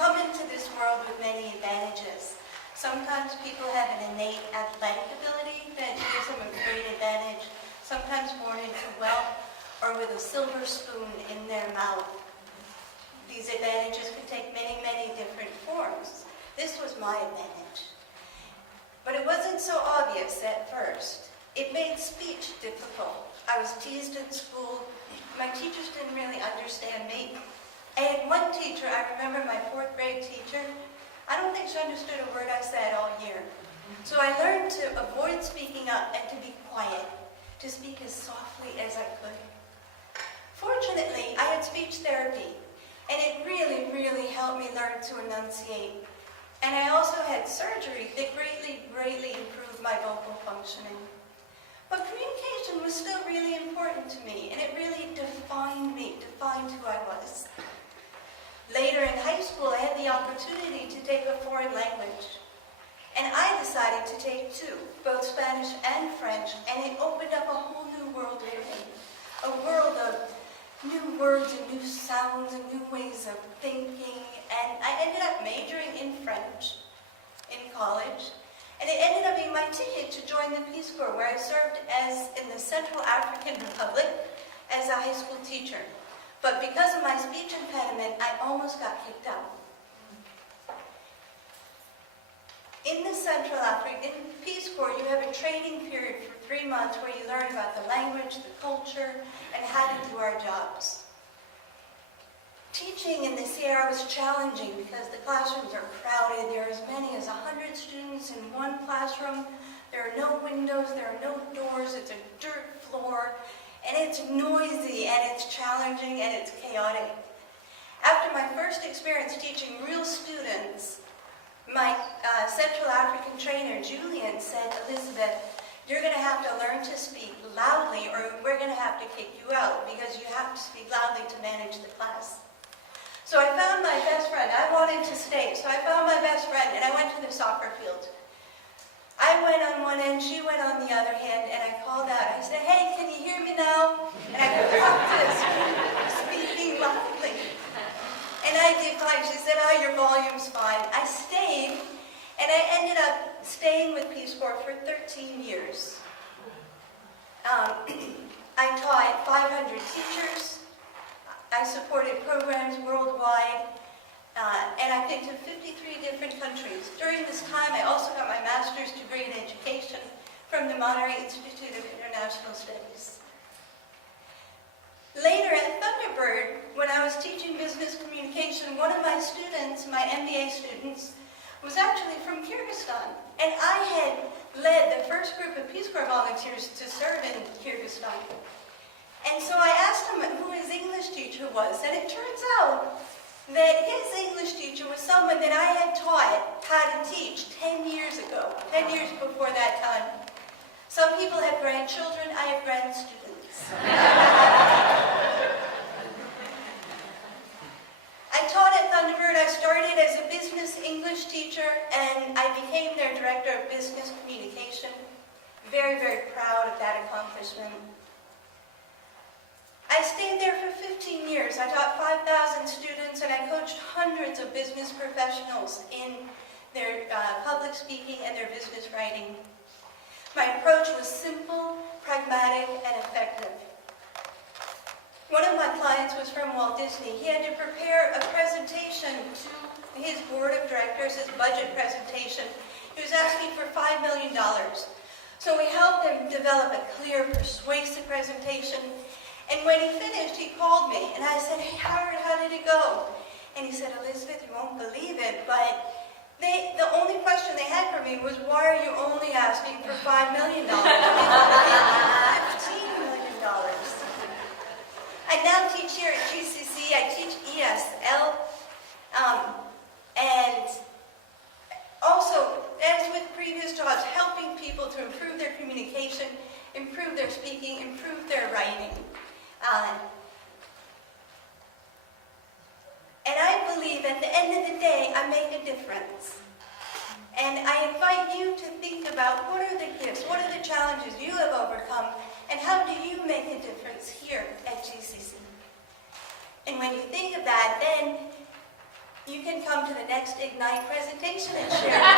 come into this world with many advantages. Sometimes people have an innate athletic ability that gives them a great advantage, sometimes born into wealth or with a silver spoon in their mouth. These advantages can take many, many different forms. This was my advantage. But it wasn't so obvious at first. It made speech difficult. I was teased in school. My teachers didn't really understand me. I had one teacher, I remember my 4th grade teacher, I don't think she understood a word I said all year. So I learned to avoid speaking up and to be quiet, to speak as softly as I could. Fortunately, I had speech therapy, and it really, really helped me learn to enunciate. And I also had surgery that greatly, greatly improved my vocal functioning. But communication was still really important to me, and it really defined me, defined who I was. Later in high school, I had the opportunity to take a foreign language. And I decided to take 2, both Spanish and French, and it opened up a whole new world for me. A world of new words and new sounds and new ways of thinking. And I ended up majoring in French in college. And it ended up being my ticket to join the Peace Corps, where I served in the Central African Republic as a high school teacher. But because of my speech impediment, I almost got kicked out. In the Central African Peace Corps, you have a training period for 3 months where you learn about the language, the culture, and how to do our jobs. Teaching in the Sierra was challenging because the classrooms are crowded. There are as many as 100 students in one classroom. There are no windows, there are no doors, it's a dirt floor, and it's noisy, and it's challenging, and it's chaotic. After my first experience teaching real students, my Central African trainer, Julian, said, "Elizabeth, you're going to have to learn to speak loudly, or we're going to have to kick you out, because you have to speak loudly to manage the class." So I found my best friend. I wanted to stay, so I found my best friend, and I went to the soccer field. I went on one end, she went on the other hand, and I called out. I said, "Hey, can you hear me now?" And I practiced speaking loudly. And I declined. She said, "Oh, your volume's fine." I stayed, and I ended up staying with Peace Corps for 13 years. I taught 500 teachers. I supported programs worldwide, and I've been to 53 different countries. During this time, I also got my master's degree in education from the Monterey Institute of International Studies. Later at Thunderbird, when I was teaching business communication, one of my students, my MBA students, was actually from Kyrgyzstan. And I had led the first group of Peace Corps volunteers to serve in Kyrgyzstan. And so I asked him who his English teacher was, and it turns out that his English teacher was someone that I had taught how to teach 10 years ago, 10 years before that time. Some people have grandchildren, I have grandstudents. I taught at Thunderbird. I started as a business English teacher, and I became their director of business communication. Very, very proud of that accomplishment. I stayed there for 15 years. I taught 5,000 students, and I coached hundreds of business professionals in their public speaking and their business writing. My approach was simple, pragmatic, and effective. One of my clients was from Walt Disney. He had to prepare a presentation to his board of directors, his budget presentation. He was asking for $5 million. So we helped him develop a clear, persuasive presentation. And when he finished, he called me, and I said, "Hey, Howard, how did it go?" And he said, "Elizabeth, you won't believe it, but the only question they had for me was, why are you only asking for $5 million? $15 million. I now teach here at GCC. I teach ESL. And also, as with previous jobs, helping people to improve their communication, improve their speaking, improve their writing. And I believe at the end of the day, I make a difference. And I invite you to think about, what are the gifts, what are the challenges you have overcome, and how do you make a difference here at GCC? And when you think of that, then you can come come to the next Ignite presentation and share